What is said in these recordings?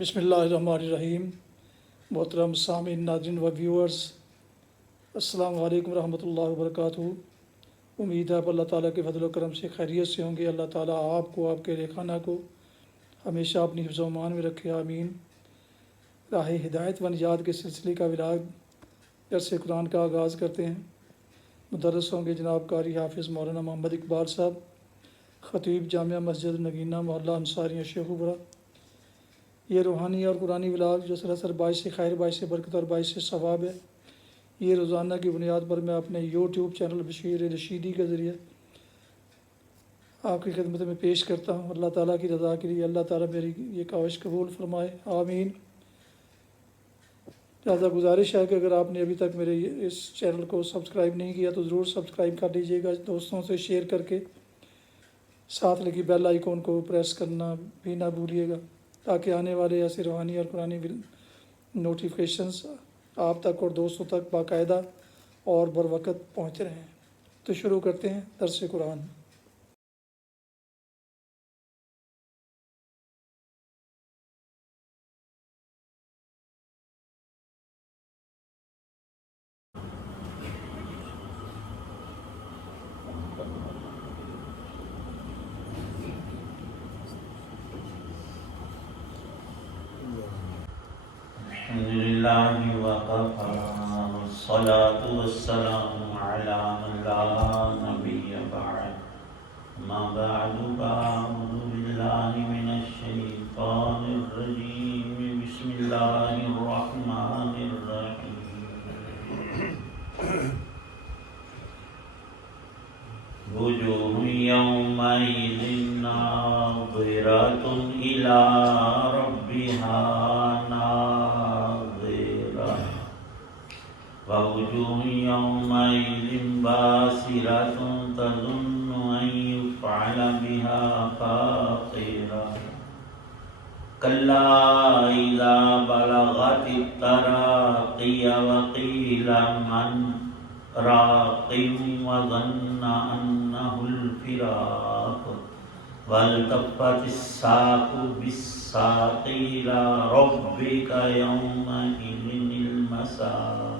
بسم اللہ الرحمن الرحیم۔ محترم سامعین، ناظرین و ویورز، السلام علیکم ورحمۃ اللہ وبرکاتہ۔ امید ہے آپ اللہ تعالیٰ کے فضل و کرم سے خیریت سے ہوں گے۔ اللہ تعالیٰ آپ کو، آپ کے اہل خانہ کو ہمیشہ اپنی حفظ و امان میں رکھے، آمین۔ راہ ہدایت و نجات کے سلسلے کا ولاگ درس قرآن کا آغاز کرتے ہیں۔ مدرس ہوں گے جناب قاری حافظ مولانا محمد اقبال صاحب، خطیب جامعہ مسجد نگینہ محلہ انصاریہ شیخوپورہ۔ یہ روحانی اور قرآنی ولاگ جو سراسر باعث خیر، باعث برکت اور باعث ثواب ہے، یہ روزانہ کی بنیاد پر میں اپنے یوٹیوب چینل بشیر رشیدی کے ذریعے آپ کی خدمت میں پیش کرتا ہوں۔ اللہ تعالیٰ کی رضا کے لیے اللہ تعالیٰ میری یہ کاوش قبول فرمائے، آمین۔ لہٰذا گزارش ہے کہ اگر آپ نے ابھی تک میرے اس چینل کو سبسکرائب نہیں کیا تو ضرور سبسکرائب کر لیجیے گا، دوستوں سے شیئر کر کے ساتھ لگی بیل آئیکن کو پریس کرنا بھی نہ بھولیے گا، تاکہ آنے والے ایسے روحانی اور قرآنی نوٹیفیکیشنز آپ تک اور دوستوں تک باقاعدہ اور بروقت پہنچتے رہیں۔ تو شروع کرتے ہیں درس قرآن۔ الحمدللہ وکفی والصلاة والسلام علی من لا نبی بعد، ما بعد فاعوذ باللہ من الشیطان الرجیم، بسم اللہ الرحمن الرحیم۔ وجوہ یومئذ ناظرۃ الی ربها ناظرۃ، ووجوہ یومئذ باسرۃ تظن ان یفعل بها فاقرۃ، کلا اذا بلغت التراقی وقیل من راق وظن انہ الفراق، والتفت الساق بالساق الى ربک یومئذ المساق۔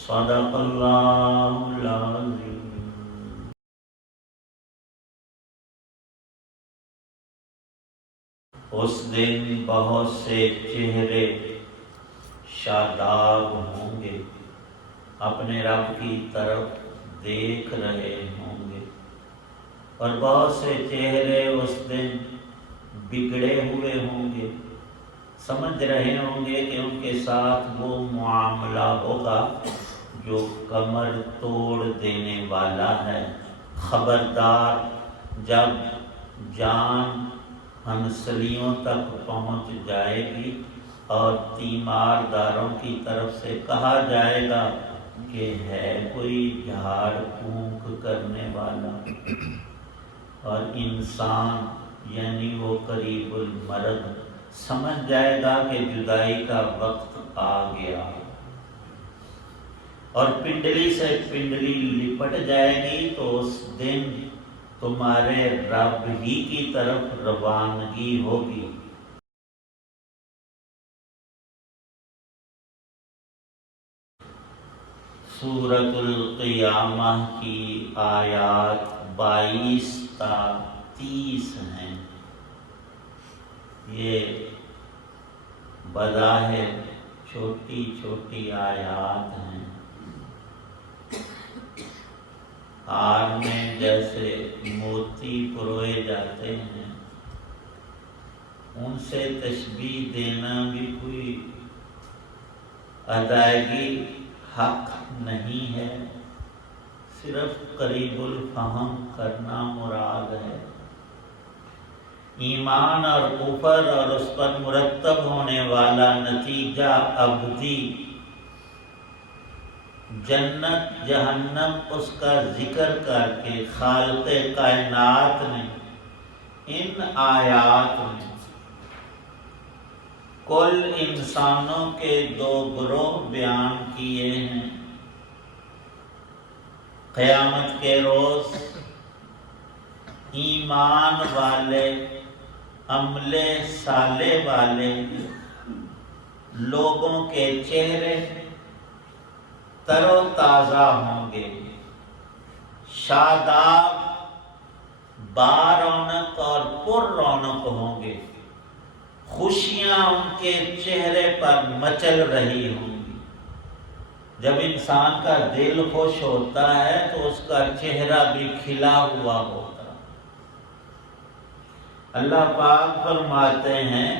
صدق اللہ العظیم۔ اس دن بہت سے چہرے شاداب ہوں گے، اپنے رب کی طرف دیکھ رہے ہوں گے، اور بہت سے چہرے اس دن بگڑے ہوئے ہوں گے، سمجھ رہے ہوں گے کہ ان کے ساتھ وہ معاملہ ہوگا جو کمر توڑ دینے والا ہے۔ خبردار، جب جان ہنسلیوں تک پہنچ جائے گی اور تیمارداروں کی طرف سے کہا جائے گا کہ ہے کوئی جھاڑ پھونک کرنے والا، اور انسان یعنی وہ قریب المرگ سمجھ جائے گا کہ جدائی کا وقت آ گیا، اور پنڈلی سے پنڈلی لپٹ جائے گی، تو اس دن تمہارے رب ہی کی طرف روانگی ہوگی۔ سورۃ القیامہ کی آیات 22 تا 30 ہیں۔ یہ بظاہر چھوٹی چھوٹی آیات ہیں، ہار میں جیسے موتی پروئے جاتے ہیں، ان سے تشبیہ دینا بھی کوئی ادائیگی حق نہیں ہے، صرف قریب الفہم کرنا مراد ہے۔ ایمان اور کفر اور اس پر مرتب ہونے والا نتیجہ ابدی، جنت جہنم، اس کا ذکر کر کے خالق کائنات نے ان آیات میں کل انسانوں کے دو گروہ بیان کیے ہیں۔ قیامت کے روز ایمان والے عملے صالح والے لوگوں کے چہرے تر و تازہ ہوں گے، شاداب، بارونق اور پر رونق ہوں گے، خوشیاں ان کے چہرے پر مچل رہی ہوں گی۔ جب انسان کا دل خوش ہوتا ہے تو اس کا چہرہ بھی کھلا ہوا ہوتا ہے۔ اللہ پاک فرماتے ہیں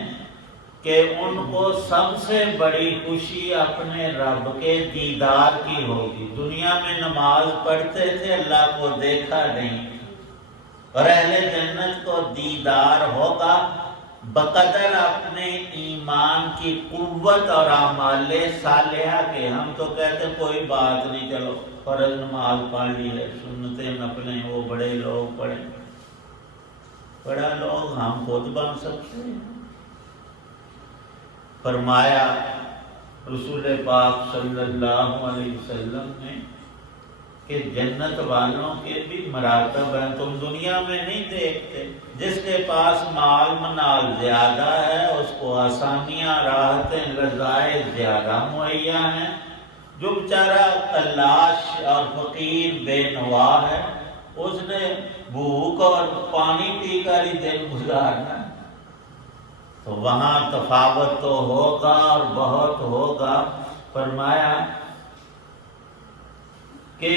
کہ ان کو سب سے بڑی خوشی اپنے رب کے دیدار کی ہوگی۔ دنیا میں نماز پڑھتے تھے، اللہ کو دیکھا نہیں، اور اہل جنت کو دیدار ہوگا بقدر اپنے ایمان کی قوت اور اعمال صالحہ کے۔ ہم تو کہتے ہیں کوئی بات نہیں، چلو فرض نماز پڑھ لی ہے، سنتیں نفلیں وہ بڑے لوگ پڑھیں، بڑا لوگ ہم خود بن سکتے ہیں۔ فرمایا رسول پاک صلی اللہ علیہ وسلم نے کہ جنت والوں کے بھی مراتب ہیں، تم دنیا میں نہیں دیکھتے۔ جس کے پاس مال منال زیادہ ہے اس کو آسانیاں، راحتیں، لذائذ زیادہ مہیا ہیں۔ جو بیچارہ کلاش اور فقیر بے نوا ہے، اس نے بھوک اور پانی پی کر ہی دن گزارنا ہے۔ تو وہاں تفاوت تو ہوگا اور بہت ہوگا۔ فرمایا کہ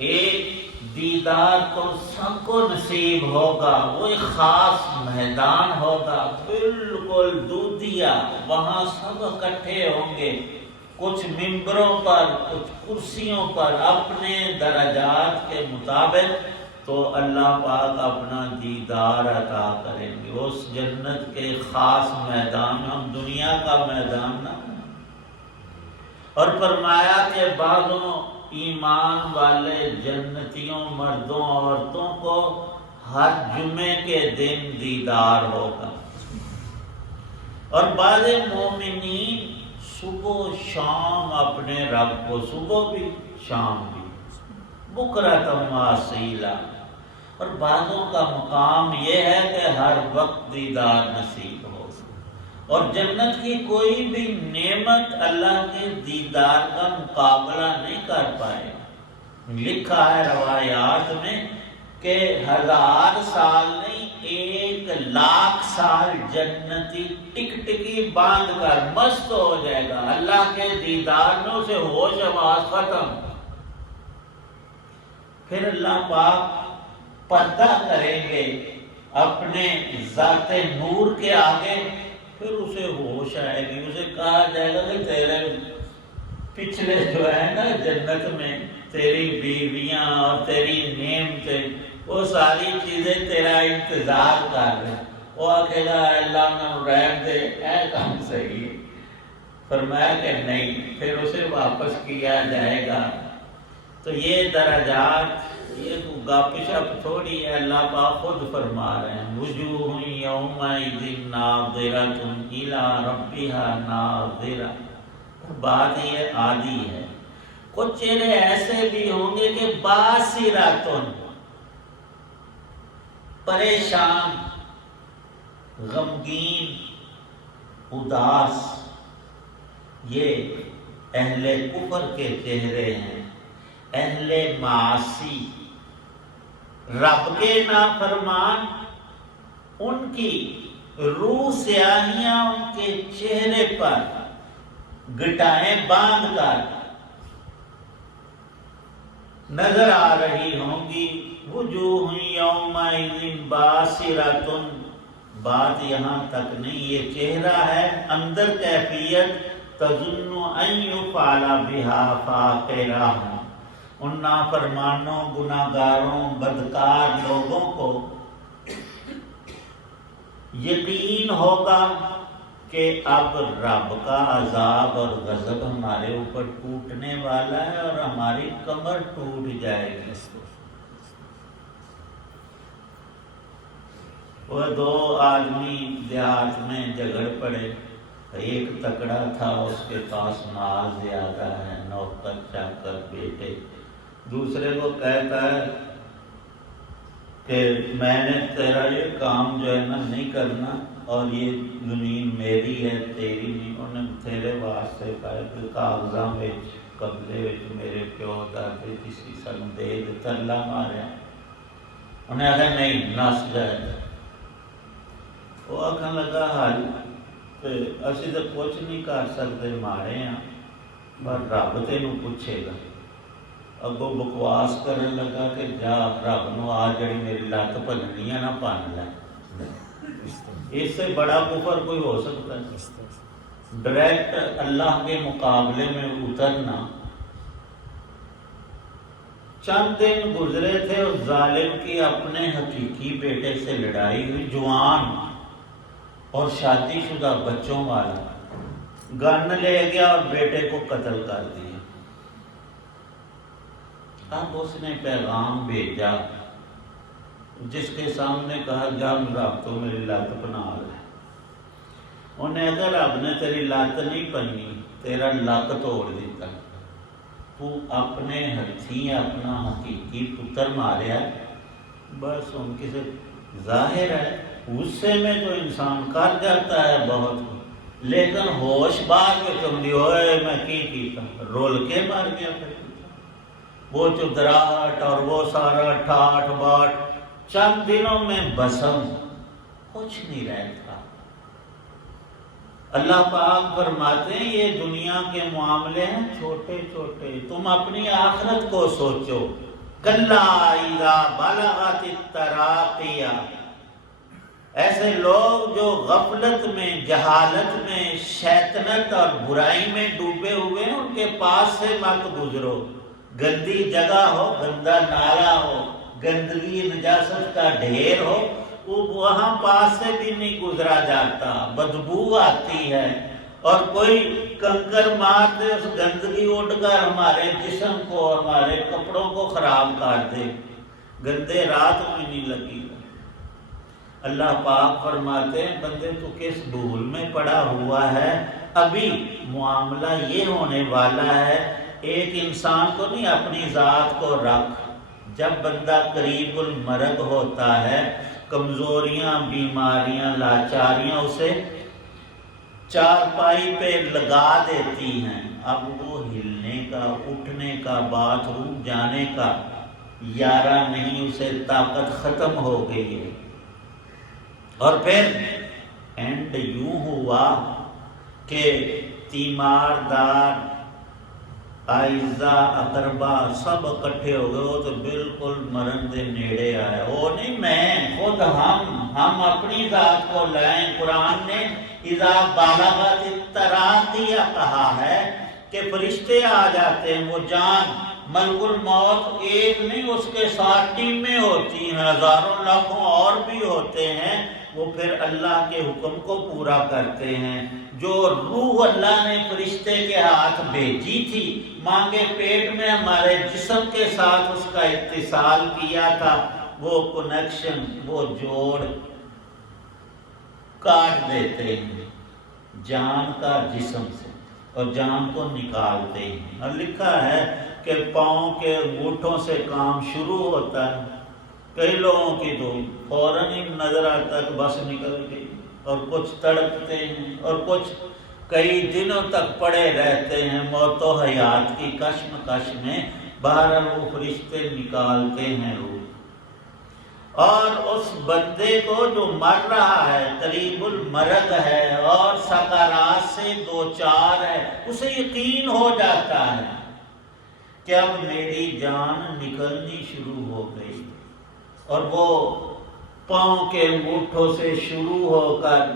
ایک دیدار تو سب کو نصیب ہوگا، وہ ایک خاص میدان ہوگا، بالکل دودھیا، وہاں سب اکٹھے ہوں گے، کچھ ممبروں پر، کچھ کرسیوں پر، اپنے درجات کے مطابق۔ تو اللہ پاک اپنا دیدار عطا کریں گے اس جنت کے خاص میدان، ہم دنیا کا میدان نہ۔ اور فرمایا کہ بعضوں ایمان والے جنتیوں مردوں عورتوں کو ہر جمعے کے دن دیدار ہوگا، اور بعض مومنین صبح و شام اپنے رب کو، صبح بھی شام بھی، بکرۃ واسیلا۔ اور بعضوں کا مقام یہ ہے کہ ہر وقت دیدار نصیب ہو، اور جنت کی کوئی بھی نعمت اللہ کے دیدار کا مقابلہ نہیں کر پائے۔ لکھا ہے روایات میں کہ 1000 سال نہیں، 1,00,000 سال جنتی ٹک ٹکی باندھ کر مست ہو جائے گا اللہ کے دیدار میں، اسے ہوش آواز ختم۔ پھر اللہ پاک پردہ کریں گے اپنے ذات نور کے آگے، پھر اسے ہوش آئے گی، اسے کہا جائے گا کہ تیرے پچھلے جو ہے نا جنت میں تیری بیویاں اور تیری نعمتیں، وہ ساری چیزیں تیرا انتظار کر رہے ہیں۔ وہ کہے گا اللہ نے رحم دے، اے کام صحیح۔ فرمایا کہ نہیں، پھر اسے واپس کیا جائے گا۔ تو یہ درجات، یہ تو گپ شپ تھوڑی ہے، اللہ پاک خود فرما رہے ہیں وجوہ یومئذ ناظرۃ الی ربھا ناظرہ۔ بات یہ عادی ہے، کچھ چہرے ایسے بھی ہوں گے کہ باسرۃ، پریشان، غمگین، اداس۔ یہ اہل کفر کے چہرے ہیں، اہل معاصی، رب کے نافرمان، ان کی روح سیاہیاں ان کے چہرے پر گٹائیں باندھ کر نظر آ رہی ہوں گی۔ وجوہ یومئذ باسرۃ، بات یہاں تک نہیں، یہ چہرہ ہے، اندر کیفیت تظن ان یفعل بها فاقرہ۔ ان نافرمانوں، گناہگاروں، بدکار لوگوں کو یقین ہوگا کہ اب رب کا عذاب اور غضب ہمارے اوپر ٹوٹنے والا ہے اور ہماری کمر ٹوٹ جائے گی۔ وہ 2 آدمی دیہات میں جھگڑ پڑے، ایک تکڑا تھا، اس کے پاس مال زیادہ ہے، نوکر چاکر بیٹے، دوسرے کو کہتا ہے کہ میں نے تیرا یہ کام جو ہے نا نہیں کرنا، اور یہ زمین میری ہے تیری نہیں۔ انہیں تیرے واسطے کاغذاں قبضے میرے پیو دادے کسی سن دے ترلا ماریا۔ انہیں آخر نہیں نس جائے۔ وہ آخر لگا حل اسی تو کچھ نہیں کر سکتے، مارے ہیں، پر رب تینوں پوچھے گا۔ اگوں بکواس کرن لگا کہ جا رب نو آ جڑی میری لت بھننی ہے نا بن لے۔ اس سے بڑا کفر کوئی ہو سکتا ہے؟ ڈائریکٹ اللہ کے مقابلے میں اترنا۔ چند دن گزرے تھے اس ظالم کی اپنے حقیقی بیٹے سے لڑائی ہوئی، جوان اور شادی شدہ بچوں والا، گن لے گیا اور بیٹے کو قتل کر دیا۔ اب اس نے پیغام بھیجا جس کے سامنے کہا جا رب تو میری لت بنا لے۔ انہیں اگر رب نے تیری لت نہیں بنی، تیرا لک توڑ دیتا۔ تو اپنے ہتھی اپنا حقیقی پتر ماریا، بس ان کی سے ظاہر ہے غصے میں تو انسان کر جاتا ہے بہت، لیکن ہوش بعد میں تم ہوئے میں کی کیتا، رول کے مار گیا۔ پھر وہ چدراہٹ اور وہ سارا ٹھاٹ باٹ چند دنوں میں بسم، کچھ نہیں رہتا۔ اللہ پاک فرماتے ہیں یہ دنیا کے معاملے ہیں چھوٹے چھوٹے، تم اپنی آخرت کو سوچو۔ کلا اذا بلغت التراقی، ایسے لوگ جو غفلت میں، جہالت میں، شیطنت اور برائی میں ڈوبے ہوئے ہیں، ان کے پاس سے مت گزرو۔ گندی جگہ ہو، گندا نالا ہو، گندگی نجاست کا ڈھیر ہو، وہاں پاس سے بھی نہیں گزرا جاتا، بدبو آتی ہے، اور کوئی کنکر مار دے اس گندگی اڑ کر ہمارے جسم کو، ہمارے کپڑوں کو خراب کر دے، گندے رات میں نہیں لگی۔ اللہ پاک فرماتے ہیں بندے تو کس بھول میں پڑا ہوا ہے، ابھی معاملہ یہ ہونے والا ہے، ایک انسان کو نہیں اپنی ذات کو رکھ، جب بندہ قریب المرگ ہوتا ہے، کمزوریاں، بیماریاں، لاچاریاں اسے چارپائی پہ لگا دیتی ہیں، اب وہ ہلنے کا، اٹھنے کا، باتھ روم جانے کا یارہ نہیں، اسے طاقت ختم ہو گئی ہے۔ اور پھر اینڈ یوں ہوا کہ تیماردار، آئزہ، اقربا سب اکٹھے ہو گئے، وہ تو بالکل مرن دے نیڑے آئے، وہ نہیں میں خود، ہم اپنی ذات کو لائیں۔ قرآن نے اذا بالغت التراقی کہا ہے کہ فرشتے آ جاتے ہیں، وہ جان ملک الموت ایک نہیں، اس کے ساتھ ٹیمیں ہوتی ہیں، ہزاروں لاکھوں اور بھی ہوتے ہیں، وہ پھر اللہ کے حکم کو پورا کرتے ہیں۔ جو روح اللہ نے فرشتے کے ہاتھ بھیجی تھی، ماں کے پیٹ میں ہمارے جسم کے ساتھ اس کا اتصال کیا تھا، وہ کنیکشن، وہ جوڑ کاٹ دیتے ہیں جان کا جسم سے، اور جان کو نکالتے ہیں۔ اور لکھا ہے کہ پاؤں کے انگوٹھوں سے کام شروع ہوتا ہے، کئی لوگوں کی تو فوراً ہی نظر آتا ہے بس نکل گئی، اور کچھ تڑپتے ہیں، اور کچھ کئی دنوں تک پڑے رہتے ہیں موت و حیات کی کشمکش میں۔ بہرحال وہ فرشتے نکالتے ہیں روح، اور اس بندے کو جو مر رہا ہے، قریب المرگ ہے اور سکرات سے دوچار ہے، اسے یقین ہو جاتا ہے کہ اب میری جان نکلنی شروع ہو گئی، اور وہ پاؤں کے انگوٹھوں سے شروع ہو کر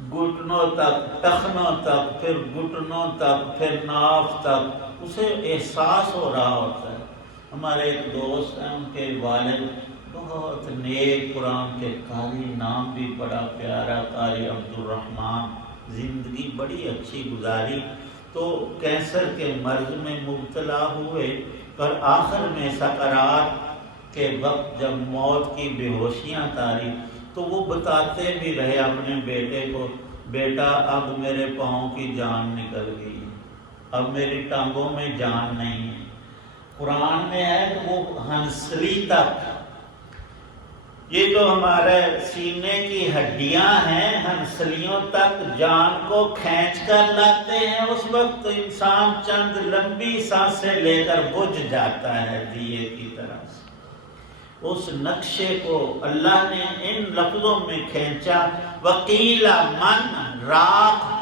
گھٹنوں تک، ٹخنوں تک، پھر گھٹنوں تک، پھر ناف تک اسے احساس ہو رہا ہوتا ہے۔ ہمارے ایک دوست ہیں، ان کے والد بہت نیک، قرآن کے قاری، نام بھی بڑا پیارا، قاری عبدالرحمن، زندگی بڑی اچھی گزاری، تو کینسر کے مرض میں مبتلا ہوئے، اور آخر میں سکرات کے وقت جب موت کی بے ہوشیاں تاری، تو وہ بتاتے بھی رہے اپنے بیٹے کو، بیٹا اب میرے پاؤں کی جان نکل گئی، اب میری ٹانگوں میں جان نہیں ہے۔ قرآن میں ہے کہ وہ ہنسلی تک یہ جو ہمارے سینے کی ہڈیاں ہیں ہنسلیوں تک جان کو کھینچ کر لاتے ہیں، اس وقت انسان چند لمبی سانسیں لے کر بجھ جاتا ہے دیے کی طرح سے۔ اس نقشے کو اللہ نے ان لفظوں میں کھینچا، وَقِيلَ مَنْ رَاقٍ۔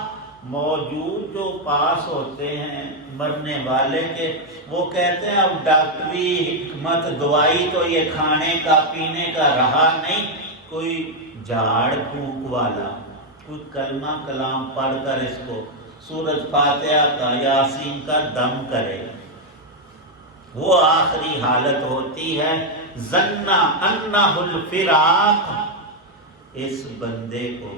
موجود جو پاس ہوتے ہیں مرنے والے کے، وہ کہتے ہیں اب ڈاکٹری حکمت دوائی تو یہ کھانے کا پینے کا رہا نہیں، کوئی جھاڑ پھونک والا کوئی کلمہ کلام پڑھ کر اس کو سورۃ فاتحہ کا یاسین کا دم کرے، وہ آخری حالت ہوتی ہے۔ ظن انہ الفراق، اس بندے کو،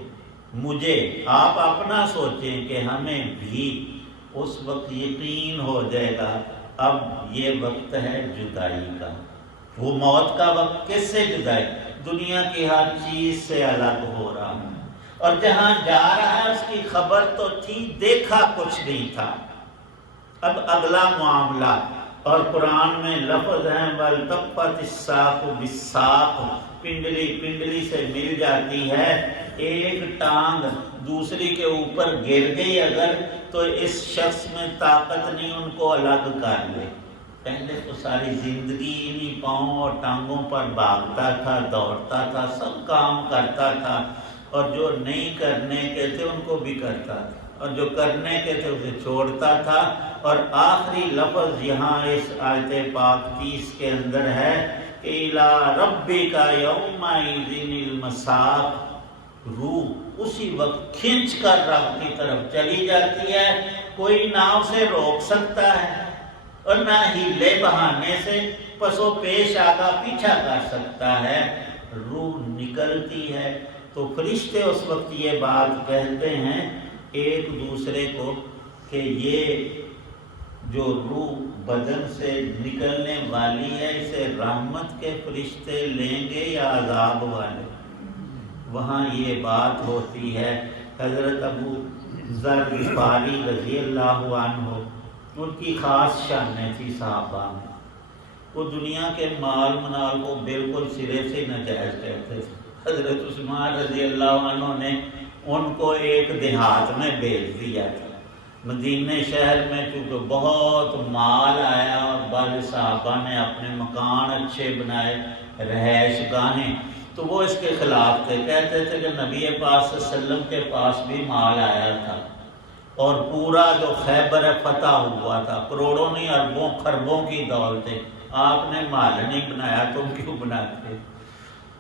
مجھے، آپ اپنا سوچیں کہ ہمیں بھی اس وقت یقین ہو جائے گا اب یہ وقت ہے جدائی کا۔ وہ موت کا وقت، کس سے جدائی؟ دنیا کی ہر چیز سے الگ ہو رہا ہے، اور جہاں جا رہا ہے اس کی خبر تو تھی، دیکھا کچھ نہیں تھا۔ اب اگلا معاملہ، اور قرآن میں لفظ ہیں وَالْتَفَّتِ السَّاقُ بِالسَّاقِ، پنڈلی پنڈلی سے مل جاتی ہے، ایک ٹانگ دوسری کے اوپر گر گئی اگر تو اس شخص میں طاقت نہیں ان کو الگ کر لے۔ پہلے تو ساری زندگی انہی پاؤں اور ٹانگوں پر بھاگتا تھا، دوڑتا تھا، سب کام کرتا تھا، اور جو نہیں کرنے کے تھے ان کو بھی کرتا تھا، اور جو کرنے کے تھے اسے چھوڑتا تھا۔ اور آخری لفظ یہاں اس آیت پاک 30 کے اندر ہے کہ اِلَىٰ رَبِّكَ يَوْمَئِذٍ الْمَسَاقُ، روح اسی وقت کھینچ کر رب کی طرف چلی جاتی ہے، کوئی نہ اسے روک سکتا ہے اور نہ ہیلے بہانے سے پسو پیش آگا پیچھا کر سکتا ہے، روح نکلتی ہے۔ تو فرشتے اس وقت یہ بات کہتے ہیں ایک دوسرے کو کہ یہ جو روح بدن سے نکلنے والی ہے اسے رحمت کے فرشتے لیں گے یا عذاب والے؟ وہاں یہ بات ہوتی ہے، حضرت ابو ذر غفاری رضی اللہ عنہ، ان کی خاص شان تھی صحابہ میں، وہ دنیا کے مال منال کو بالکل سرے سے ناجائز کہتے تھے۔ حضرت عثمان رضی اللہ عنہ نے ان کو ایک دیہات میں بھیج دیا تھا، مدینہ شہر میں چونکہ بہت مال آیا اور بعض صحابہ نے اپنے مکان اچھے بنائے، رہائش گاہیں، تو وہ اس کے خلاف تھے، کہتے تھے کہ نبی پاک صلی اللہ علیہ وسلم کے پاس بھی مال آیا تھا اور پورا جو خیبر فتح ہوا تھا، کروڑوں نہیں اربوں خربوں کی دولتیں، آپ نے مال نہیں بنایا، تم کیوں بناتے؟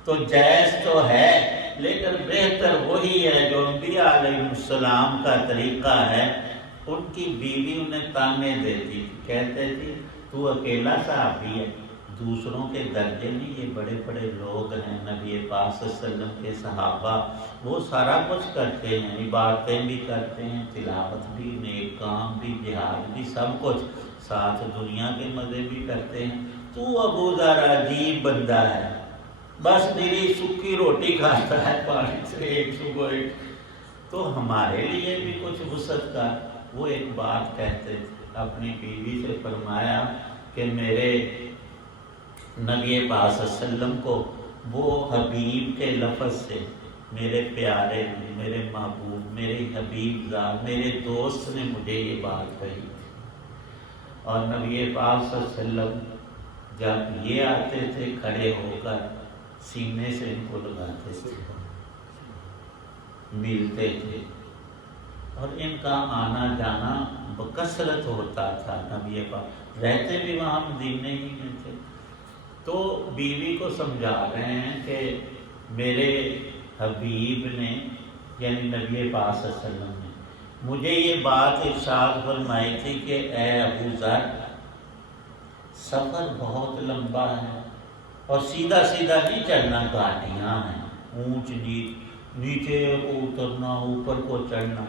تو جائز تو ہے لیکن بہتر وہی ہے جو انبیاء علیہ السلام کا طریقہ ہے۔ ان کی بیوی انہیں تانے دیتی تھی، کہتے تھی تو اکیلا صحابی ہے، دوسروں کے درجے میں یہ بڑے بڑے لوگ ہیں، نبی پاک صلی اللہ علیہ وسلم کے صحابہ، وہ سارا کچھ کرتے ہیں، عبادتیں بھی کرتے ہیں، تلاوت بھی، نیک کام بھی، جہاد بھی، سب کچھ، ساتھ دنیا کے مزے بھی کرتے ہیں، تو ابو ذر عجیب بندہ ہے، بس میری سکی روٹی کھاتا ہے پانی سے ایک صبح ایک۔ تو ہمارے لیے بھی کچھ وسعت کا، وہ ایک بات کہتے تھے اپنی بیوی سے، فرمایا کہ میرے نبی پاک صلی اللہ علیہ وسلم کو وہ حبیب کے لفظ سے، میرے پیارے، میرے محبوب، میرے حبیب ذات، میرے دوست نے مجھے یہ بات کہی، اور نبی پاک صلی اللہ علیہ وسلم جب یہ آتے تھے کھڑے ہو کر سینے سے ان کو لگاتے تھے، ملتے تھے، اور ان کا آنا جانا بکثرت ہوتا تھا، نبی پاک رہتے بھی وہاں مدینے ہی میں تھے۔ تو بیوی کو سمجھا رہے ہیں کہ میرے حبیب نے، یعنی نبی پاک صلی اللہ علیہ وسلم نے مجھے یہ بات ارشاد فرمائی تھی کہ اے ابو ذر، سفر بہت لمبا ہے اور سیدھا سیدھا نہیں چلنا، گاڑیاں ہیں، اونچ نیچ، نیچے کو اترنا، اوپر کو چڑھنا،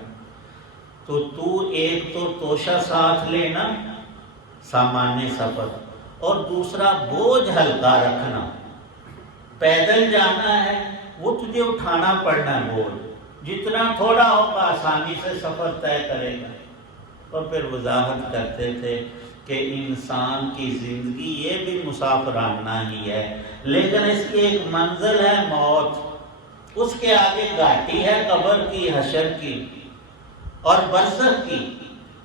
تو ایک تو توشہ ساتھ لینا سامان سفر، اور دوسرا بوجھ ہلکا رکھنا، پیدل جانا ہے وہ تجھے اٹھانا پڑنا ہے، بوجھ جتنا تھوڑا ہوگا آسانی سے سفر طے کرے گا۔ اور پھر وضاحت کرتے تھے کہ انسان کی زندگی یہ بھی مسافرانہ ہی ہے، لیکن اس کی ایک منزل ہے موت، اس کے آگے گھاٹی ہے قبر کی، حشر کی اور برزخ کی۔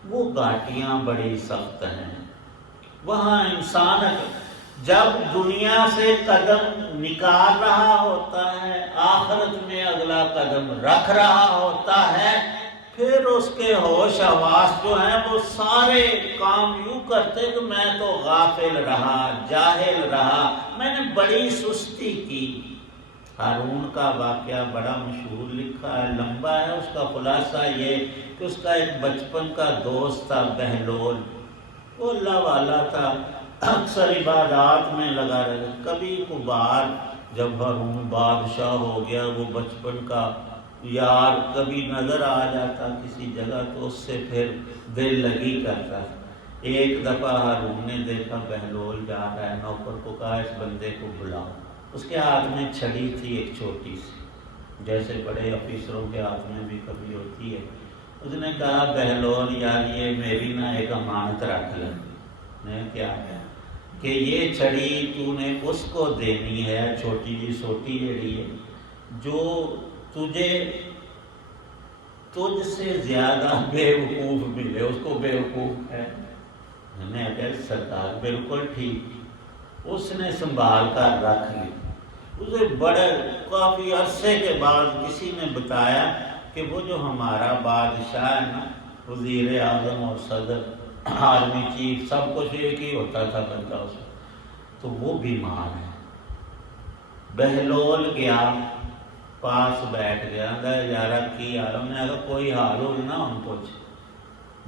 وہ گھاٹیاں بڑی سخت ہیں، وہاں انسان جب دنیا سے قدم نکال رہا ہوتا ہے، آخرت میں اگلا قدم رکھ رہا ہوتا ہے، پھر اس کے ہوش حواس جو ہیں وہ سارے کام یوں کرتے کہ میں تو غافل رہا، جاہل رہا، میں نے بڑی سستی کی۔ ہارون کا واقعہ بڑا مشہور لکھا ہے، لمبا ہے، اس کا خلاصہ یہ کہ اس کا ایک بچپن کا دوست تھا بہلول، وہ اللہ والا تھا، اکثر عبادات میں لگا رہا، کبھی کبھار جب ہارون بادشاہ ہو گیا، وہ بچپن کا یار کبھی نظر آ جاتا کسی جگہ تو اس سے پھر دل لگی کرتا۔ ایک دفعہ ہارون نے دیکھا بہلول جا رہا ہے، نوکر کو کہا اس بندے کو بلاؤ۔ اس کے ہاتھ میں چھڑی تھی ایک چھوٹی سی، جیسے بڑے افسروں کے ہاتھ میں بھی کبھی ہوتی ہے۔ اس نے کہا بہلول یار یہ میری نا ایک امانت رکھ لے۔ نے کیا ہے کہ یہ چھڑی تو نے اس کو دینی ہے، چھوٹی جی سوٹی جڑی ہے، جو تجھ سے زیادہ بے وقوف ملے، اس کو بے وقوف ہے۔ میں نے کہا سرکار بالکل ٹھیک۔ اس نے سنبھال کر رکھ لی۔ اسے بڑے کافی عرصے کے بعد کسی نے بتایا کہ وہ جو ہمارا بادشاہ ہے نا، وزیر اعظم اور صدر، آرمی چیف، سب کچھ ایک ہی ہوتا تھا بندہ اس میں، تو وہ بیمار ہے۔ بہلول گیا، پاس بیٹھ گیا، یارہ کی حال؟ ہم نے کہا کوئی حال ہو نا ہم پوچھ،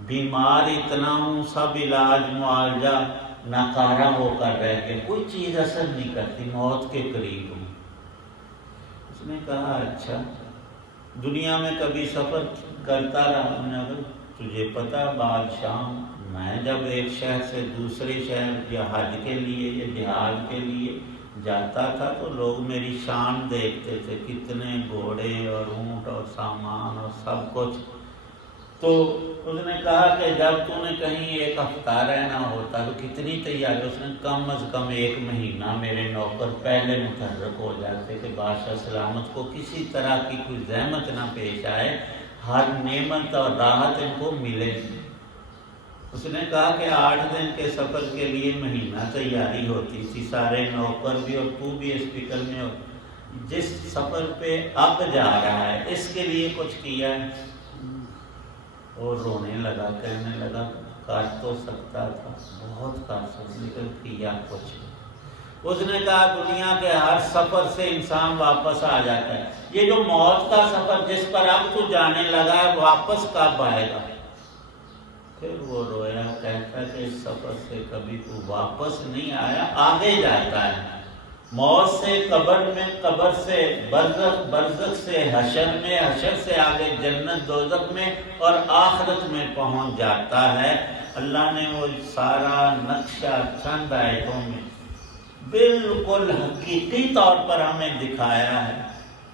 بیمار اتنا ہوں، سب علاج معالجہ ناکارہ ہو کر رہ گئے، کوئی چیز اثر نہیں کرتی، موت کے قریب ہوں۔ اس نے کہا اچھا دنیا میں کبھی سفر کرتا رہا؟ ہم نے کہا تجھے پتا بادشاہ، میں جب ایک شہر سے دوسرے شہر یا حج کے لیے یا جہاد کے لیے جاتا تھا تو لوگ میری شان دیکھتے تھے، کتنے گھوڑے اور اونٹ اور سامان اور سب کچھ۔ تو اس نے کہا کہ جب تو نے کہیں ایک ہفتہ رہنا ہوتا تو کتنی تیاری؟ اس نے کم از کم 1 مہینہ میرے نوکر پہلے متحرک ہو جاتے کہ بادشاہ سلامت کو کسی طرح کی کوئی زحمت نہ پیش آئے، ہر نعمت اور راحت ان کو ملے۔ اس نے کہا کہ 8 دن کے سفر کے لیے مہینہ تیاری ہوتی تھی، سارے نوکر بھی اور تو بھی اس فکر میں ہو جس سفر پہ اب جا رہا ہے اس کے لیے کچھ کیا ہے؟ اور رونے لگا، کہنے لگا کر تو سکتا تھا، بہت کر سکتا لیکن کیا کچھ۔ اس نے کہا دنیا کے ہر سفر سے انسان واپس آ جاتا ہے، یہ جو موت کا سفر جس پر اب تو جانے لگا ہے واپس کب آئے گا؟ پھر وہ رویا، کہتا کہ اس سفر سے کبھی تو واپس نہیں آیا، آگے جاتا ہے، موت سے قبر میں، قبر سے برزخ، برزخ سے حشر میں، حشر سے آگے جنت دوزخ میں اور آخرت میں پہنچ جاتا ہے۔ اللہ نے وہ سارا نقشہ چند آیتوں میں بالکل حقیقی طور پر ہمیں دکھایا ہے،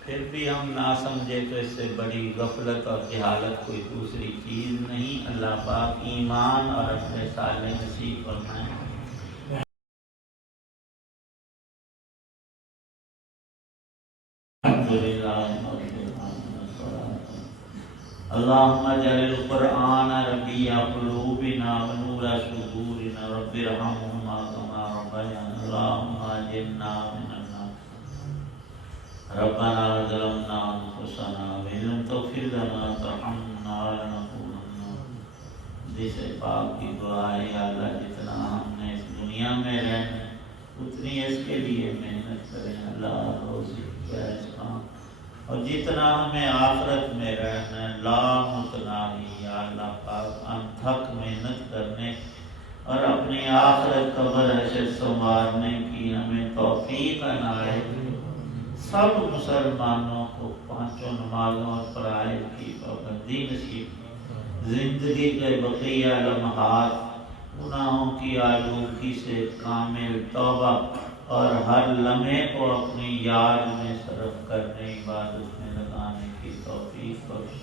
پھر بھی ہم نہ سمجھے تو اس سے بڑی غفلت اور جہالت کوئی دوسری چیز نہیں۔ اللہ پاک ایمان اور اپنے صالح نصیب فرمائے۔ اللهم اجعل القرآن ربيع قلوبنا ونور صدورنا رب ارحمهما كما ربيانا اللهم اجرنا من النار ربنا ظلمنا انفسنا وان لم تغفر لنا وترحمنا لنكونن جسے پاک کی دعا ہے یا اللہ جتنا ہم نے اس دنیا میں رہنا اتنی اس کے لیے محنت کریں اللہ، روزی جائز کام، اور جتنا ہمیں آخرت میں رہنا ہے لامتناہی یا اللہ پاک انتھک محنت کرنے اور اپنی آخرت قبر حشر سنوارنے کی ہمیں توفیق عنایت۔ سب مسلمانوں کو 5 نمازوں اور فرائض کی پابندی نصیب، زندگی کے بقیہ لمحات گناہوں کی آلودگی سے کامل توبہ اور ہر لمحے کو اپنی یاد میں صرف کرنے، عبادت میں لگانے کی توفیق بخش۔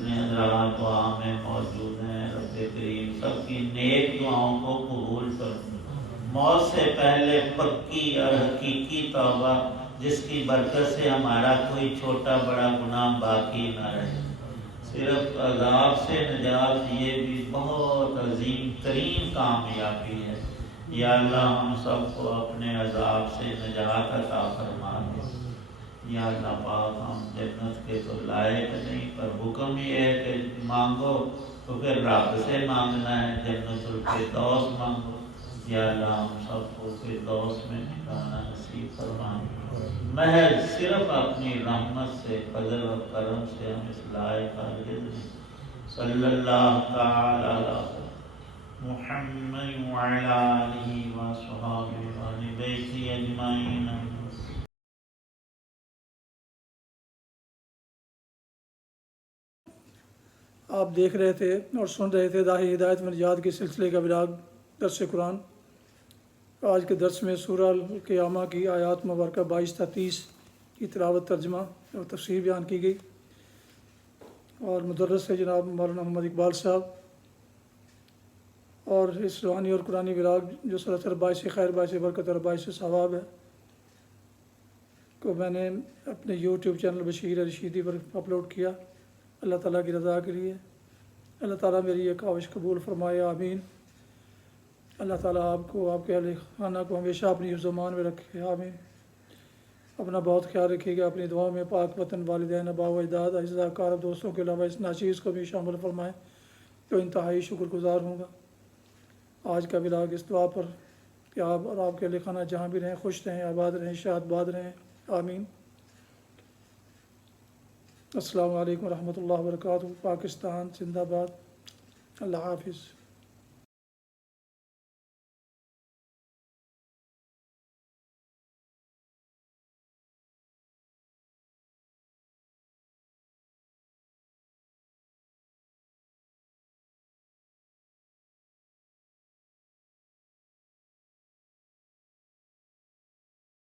جتنے حضرات دعا میں موجود ہیں رب کریم سب کی نیک دعاؤں کو قبول فرما، موت سے پہلے پکی اور حقیقی توبہ جس کی برکت سے ہمارا کوئی چھوٹا بڑا گناہ باقی نہ رہے، صرف عذاب سے نجات یہ بھی بہت عظیم ترین کامیابی ہے۔ یا اللہ ہم سب کو اپنے عذاب سے نجات عطا فرما دے۔ یا اللہ پاک ہم جنت کے تو لائق نہیں، پر حکم یہ ہے کہ مانگو تو پھر رب سے مانگنا ہے، جنت الفردوس مانگو۔ یا اللہ ہم سب کو فردوس میں ٹھکانا نصیب فرما، محض صرف اپنی رحمت سے فضل و کرم سے ہم اس لائق ہرگز نہیں۔ صلی اللہ تعالی علی محمد وعلی آلہ وصحبہ وآل بیتہ اجمعین۔ آپ دیکھ رہے تھے اور سن رہے تھے داہی ہدایت میں نجات کے سلسلے کا ولاگ درس قرآن۔ آج کے درس میں سورہ القیامہ کی آیات مبارکہ 22 تا 30 کی تلاوت، ترجمہ اور تفسیر بیان کی گئی، اور مدرس ہے جناب مولانا محمد اقبال صاحب۔ اور اس روحانی اور قرآنی ولاگ جو سراسر باعث خیر، باعث برکت اور باعث ثواب ہے، کو میں نے اپنے یوٹیوب چینل بشیر رشیدی پر اپلوڈ کیا، اللہ تعالیٰ کی رضا کے لیے۔ اللہ تعالیٰ میری یہ کاوش قبول فرمائے، آمین۔ اللہ تعالیٰ آپ کو، آپ کے اہل خانہ کو ہمیشہ اپنی حفظ و امان میں رکھے، آمین۔ اپنا بہت خیال رکھیے گا، اپنی دعاؤں میں پاک وطن، والدین، آباء و اجداد، اعزاء اقارب، دوستوں کے علاوہ اس ناچیز کو بھی شامل فرمائیں تو انتہائی شکر گزار ہوں گا۔ آج کا ولاگ اس دعا پر کہ آپ اور آپ کے اہل خانہ جہاں بھی رہیں خوش رہیں، آباد رہیں، شاد باد رہیں، آمین۔ السلام علیکم ورحمۃ اللہ وبرکاتہ۔ پاکستان زندہ باد۔ اللہ حافظ۔